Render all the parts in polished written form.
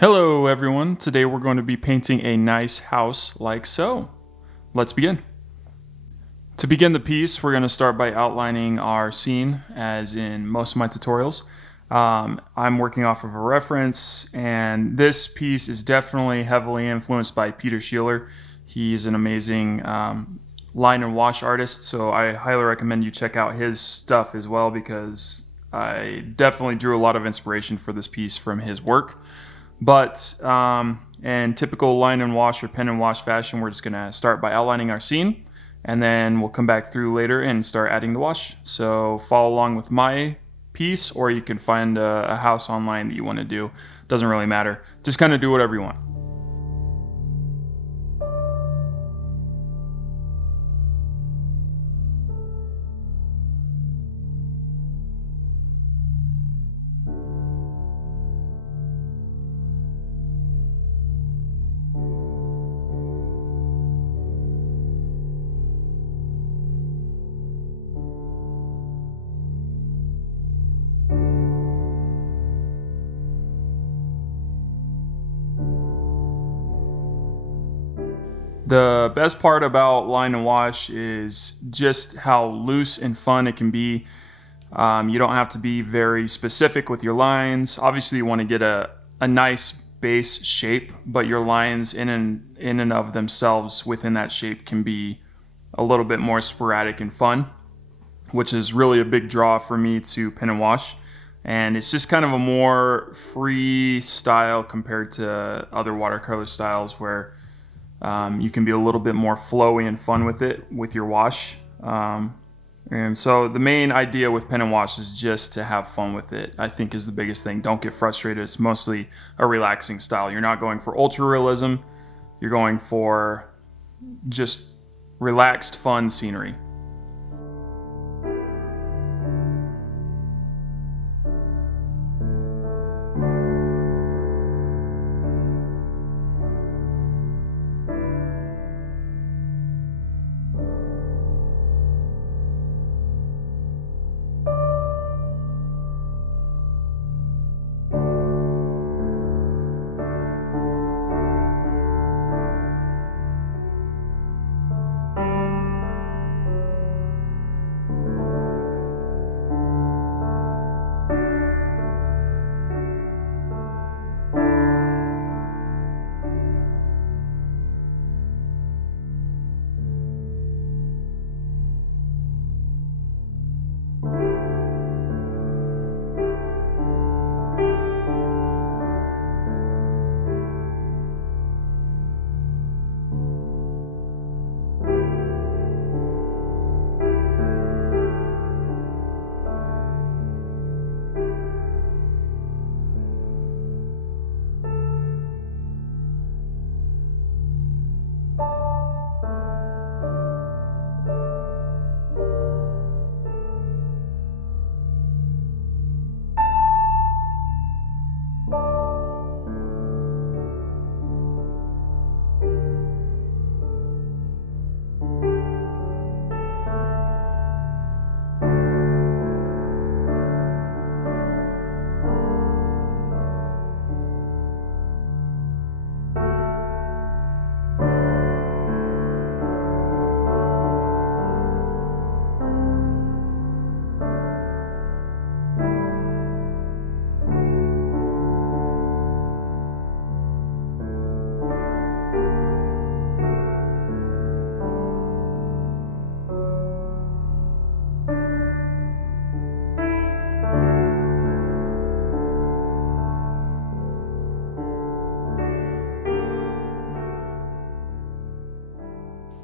Hello everyone, today we're going to be painting a nice house like so. Let's begin. To begin the piece, we're going to start by outlining our scene, as in most of my tutorials. I'm working off of a reference, and this piece is definitely heavily influenced by Peter Schiller. He's an amazing line and wash artist, so I highly recommend you check out his stuff as well, because I definitely drew a lot of inspiration for this piece from his work. But in typical line and wash or pen and wash fashion, we're just going to start by outlining our scene, and then we'll come back through later and start adding the wash. So follow along with my piece, or you can find a house online that you want to do. Doesn't really matter. Just kind of do whatever you want. The best part about line and wash is just how loose and fun it can be. You don't have to be very specific with your lines. Obviously you want to get a nice base shape, but your lines in and of themselves within that shape can be a little bit more sporadic and fun, which is really a big draw for me to pen and wash. And it's just kind of a more free style compared to other watercolor styles where you can be a little bit more flowy and fun with it with your wash. And so the main idea with pen and wash is just to have fun with it, I think, is the biggest thing. Don't get frustrated. It's mostly a relaxing style. You're not going for ultra realism. You're going for just relaxed, fun scenery.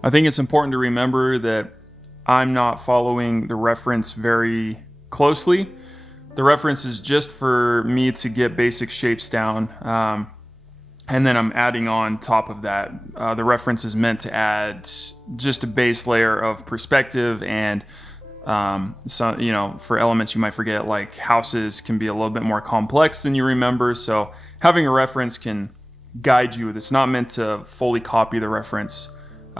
I think it's important to remember that I'm not following the reference very closely. The reference is just for me to get basic shapes down, and then I'm adding on top of that. The reference is meant to add just a base layer of perspective, and so, for elements you might forget, like houses can be a little bit more complex than you remember. So having a reference can guide you. It's not meant to fully copy the reference.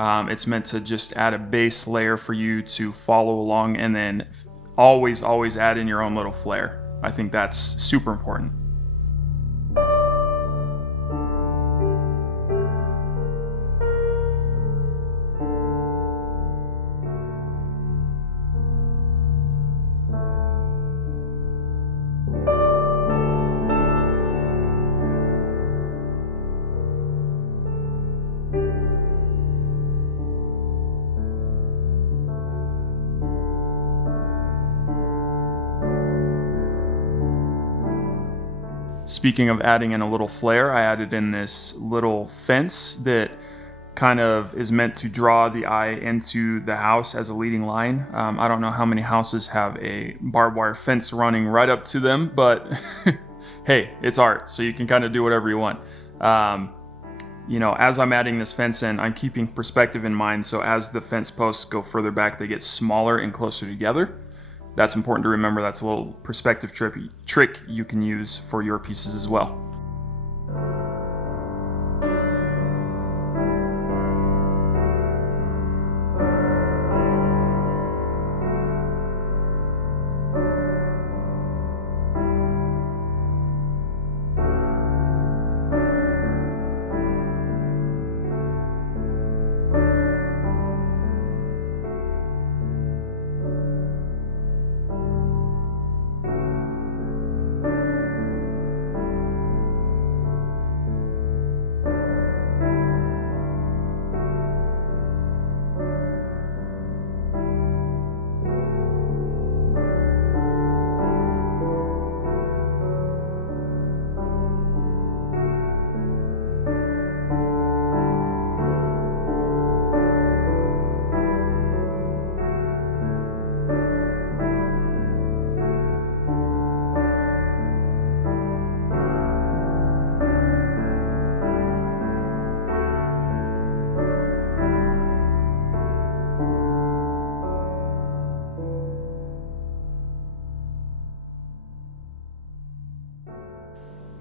It's meant to just add a base layer for you to follow along, and then always add in your own little flair. I think that's super important. Speaking of adding in a little flair, I added in this little fence that kind of is meant to draw the eye into the house as a leading line. I don't know how many houses have a barbed wire fence running right up to them, but hey, it's art, so you can kind of do whatever you want. You know, as I'm adding this fence in, I'm keeping perspective in mind, so as the fence posts go further back, they get smaller and closer together. That's important to remember. That's a little perspective trick you can use for your pieces as well.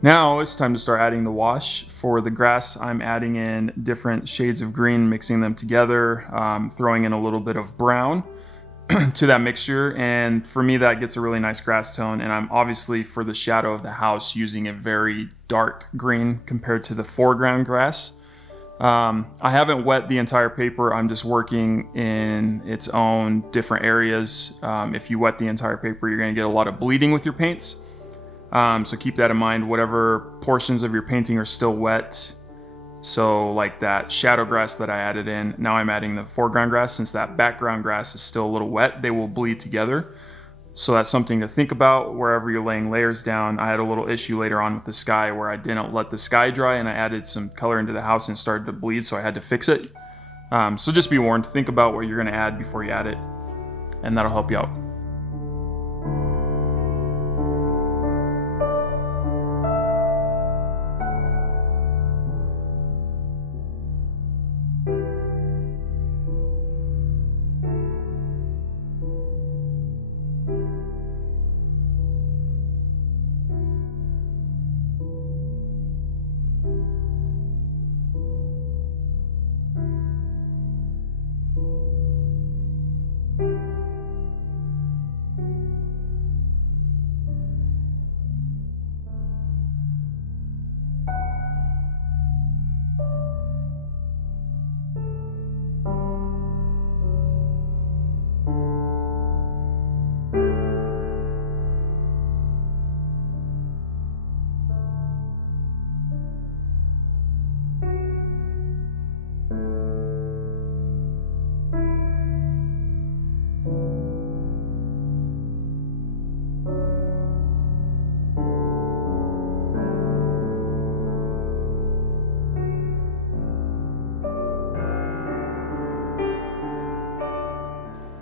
Now it's time to start adding the wash. For the grass, I'm adding in different shades of green, mixing them together, throwing in a little bit of brown to that mixture. And for me, that gets a really nice grass tone. And I'm obviously, for the shadow of the house, using a very dark green compared to the foreground grass. I haven't wet the entire paper. I'm just working in its own different areas. If you wet the entire paper, you're going to get a lot of bleeding with your paints. So keep that in mind. Whatever portions of your painting are still wet, so like that shadow grass that I added in, now I'm adding the foreground grass. Since that background grass is still a little wet, they will bleed together. So that's something to think about wherever you're laying layers down. I had a little issue later on with the sky where I didn't let the sky dry and I added some color into the house and it started to bleed, so I had to fix it. So just be warned, think about what you're going to add before you add it, and that'll help you out.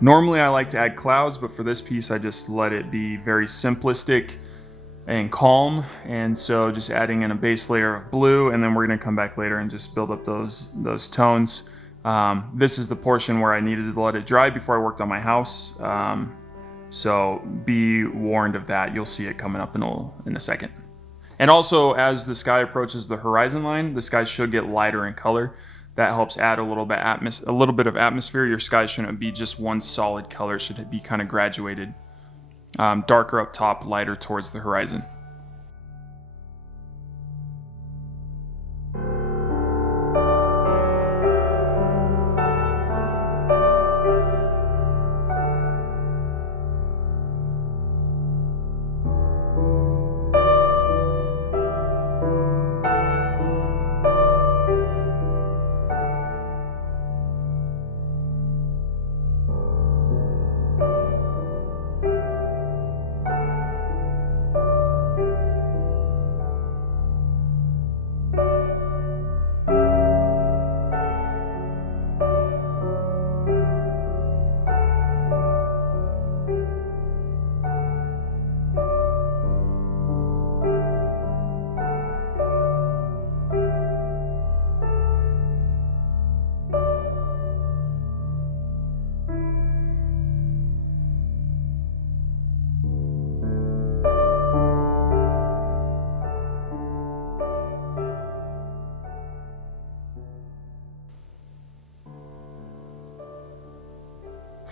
Normally I like to add clouds, but for this piece I just let it be very simplistic and calm, and so just adding in a base layer of blue, and then we're going to come back later and just build up those tones. This is the portion where I needed to let it dry before I worked on my house, so be warned of that. You'll see it coming up in a second. And also, as the sky approaches the horizon line, the sky should get lighter in color. That helps add a little bit of atmosphere. Your sky shouldn't be just one solid color. It should be kind of graduated. Darker up top, lighter towards the horizon.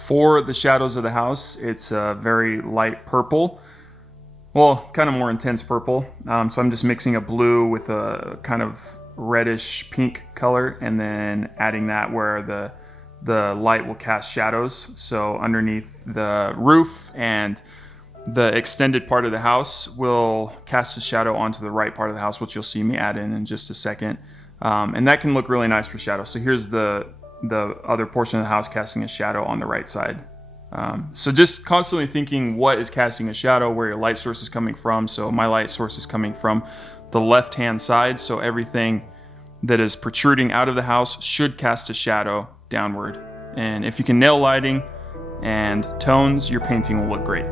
For the shadows of the house, it's a very light purple. Well, kind of more intense purple. So I'm just mixing a blue with a kind of reddish pink color, and then adding that where the light will cast shadows. So underneath the roof and the extended part of the house will cast a shadow onto the right part of the house, which you'll see me add in just a second. And that can look really nice for shadows. So here's the other portion of the house casting a shadow on the right side. So just constantly thinking what is casting a shadow, where your light source is coming from. So my light source is coming from the left-hand side. So everything that is protruding out of the house should cast a shadow downward. And if you can nail lighting and tones, your painting will look great.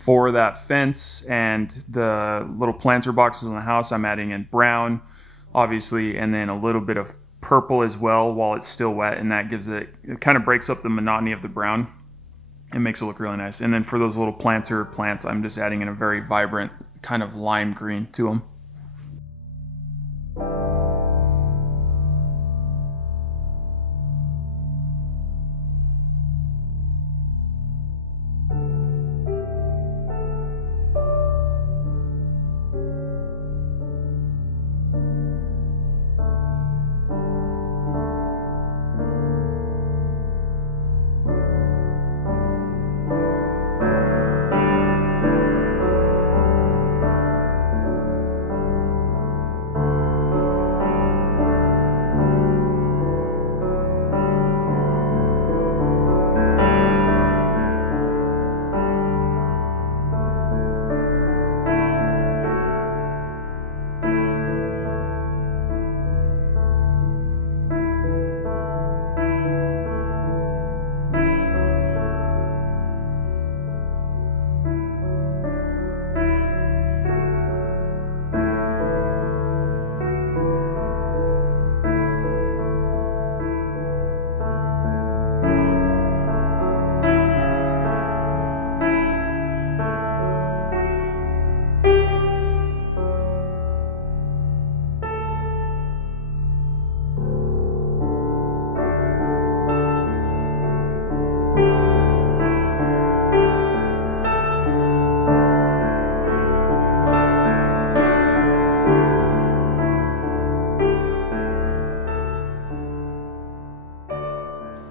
For that fence and the little planter boxes in the house, I'm adding in brown, obviously, and then a little bit of purple as well while it's still wet, and that gives it kind of breaks up the monotony of the brown and makes it look really nice. And then for those little planter plants, I'm just adding in a very vibrant kind of lime green to them.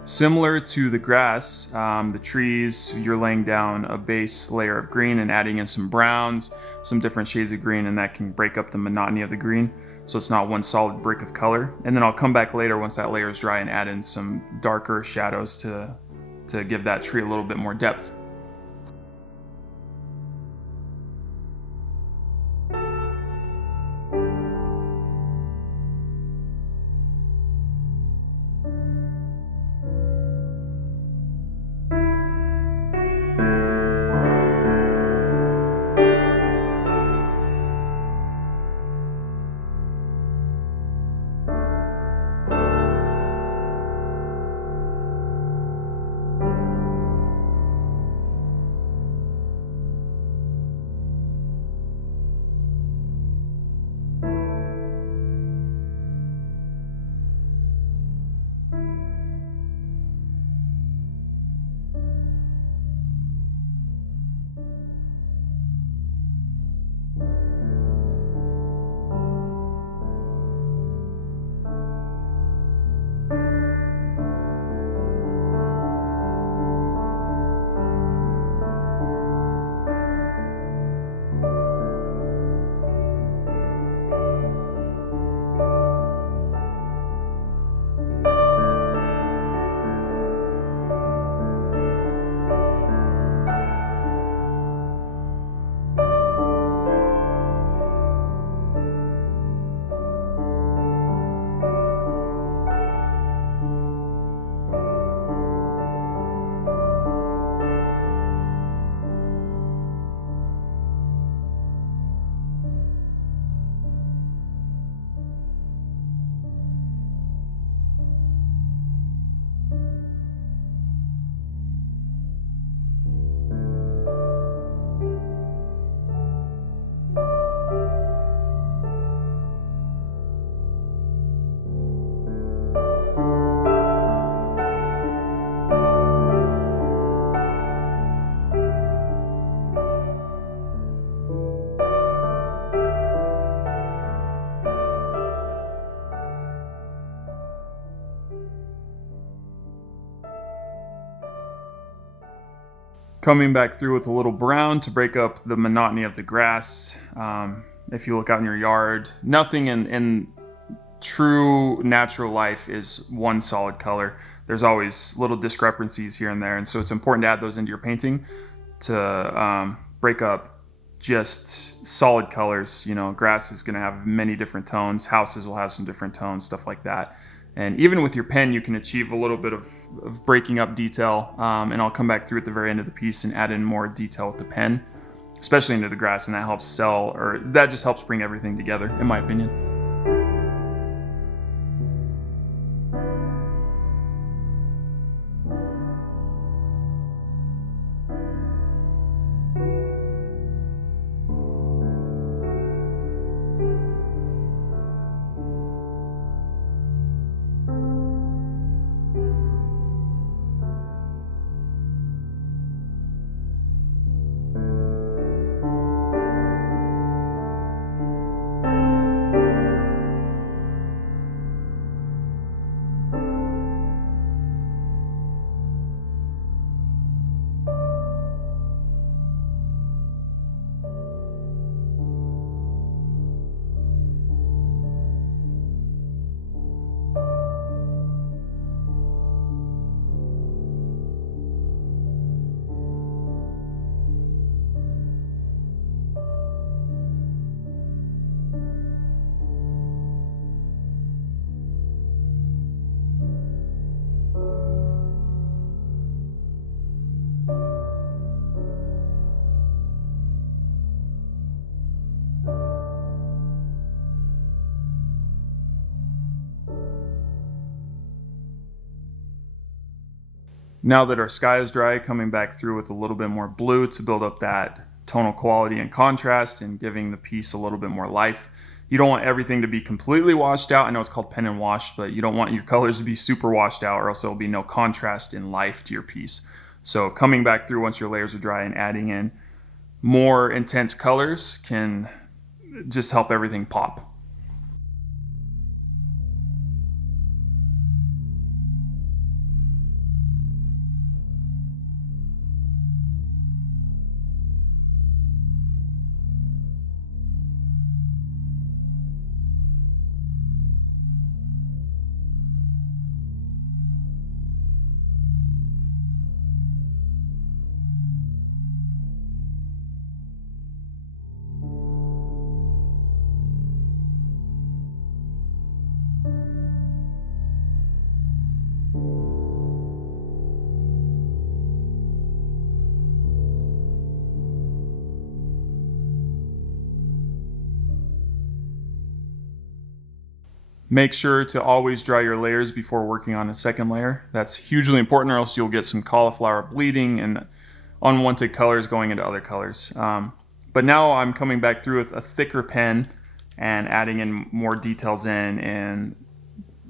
Similar to the grass, the trees, you're laying down a base layer of green and adding in some browns, some different shades of green, and that can break up the monotony of the green, so it's not one solid brick of color. And then I'll come back later once that layer is dry and add in some darker shadows to give that tree a little bit more depth. Coming back through with a little brown to break up the monotony of the grass. If you look out in your yard, nothing in true natural life is one solid color. There's always little discrepancies here and there, and so it's important to add those into your painting to break up just solid colors. You know, grass is going to have many different tones, houses will have some different tones, stuff like that. And even with your pen, you can achieve a little bit of breaking up detail. And I'll come back through at the very end of the piece and add in more detail with the pen, especially into the grass, and that helps sell, or that just helps bring everything together, in my opinion. Now that our sky is dry, coming back through with a little bit more blue to build up that tonal quality and contrast and giving the piece a little bit more life. You don't want everything to be completely washed out. I know it's called pen and wash, but you don't want your colors to be super washed out, or else there'll be no contrast in life to your piece. So coming back through once your layers are dry and adding in more intense colors can just help everything pop. Make sure to always dry your layers before working on a second layer. That's hugely important, or else you'll get some cauliflower bleeding and unwanted colors going into other colors. But now I'm coming back through with a thicker pen and adding in more details in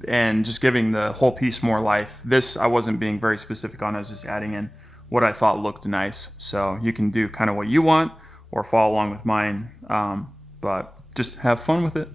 and just giving the whole piece more life. This I wasn't being very specific on, I was just adding in what I thought looked nice. So you can do kind of what you want or follow along with mine, but just have fun with it.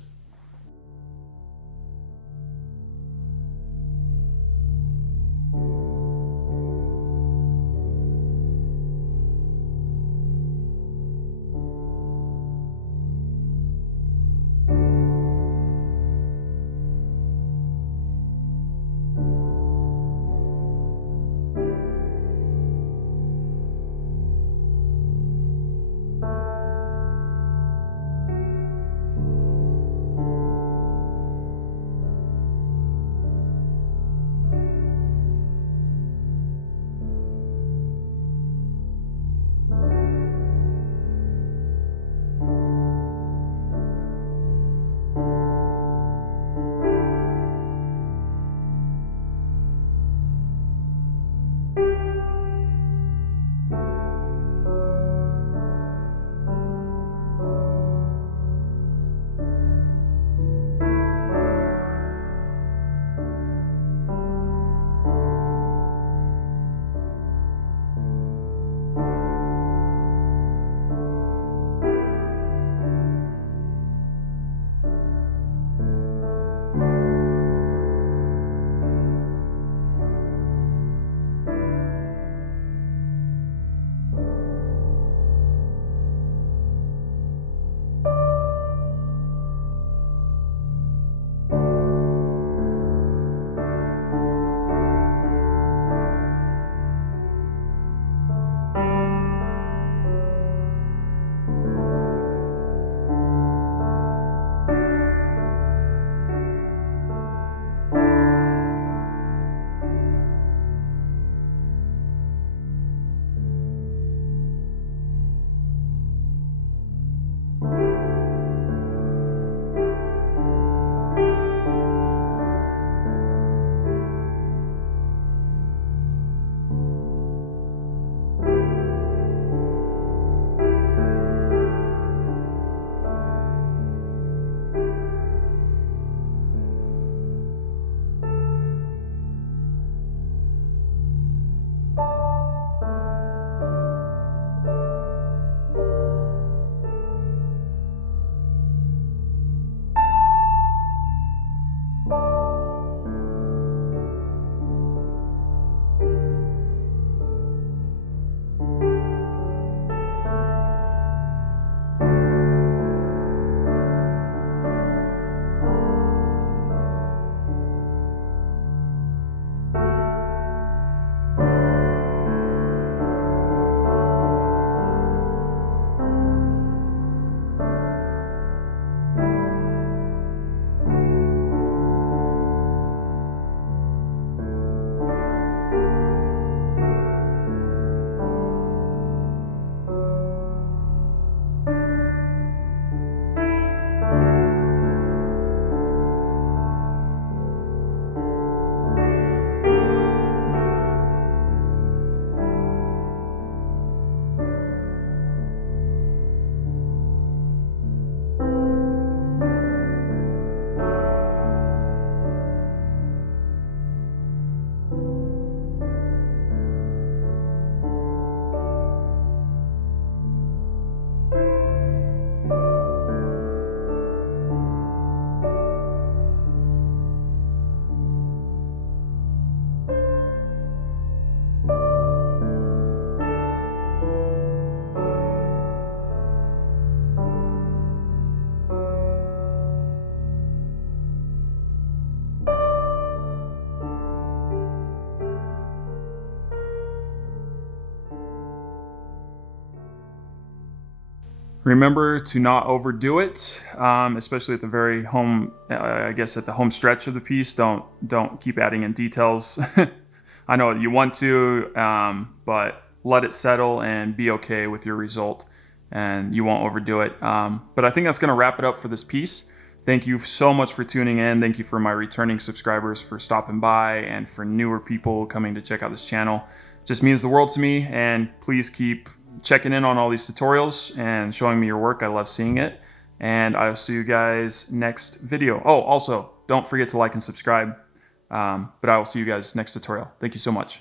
Remember to not overdo it, especially at the very home, I guess at the home stretch of the piece. Don't keep adding in details. I know you want to, but let it settle and be okay with your result, and you won't overdo it. But I think that's going to wrap it up for this piece. Thank you so much for tuning in. Thank you for my returning subscribers for stopping by, and for newer people coming to check out this channel. It just means the world to me, and please keep checking in on all these tutorials and showing me your work. I love seeing it, and I'll see you guys next video. Oh, also, don't forget to like and subscribe, but I will see you guys next tutorial. Thank you so much.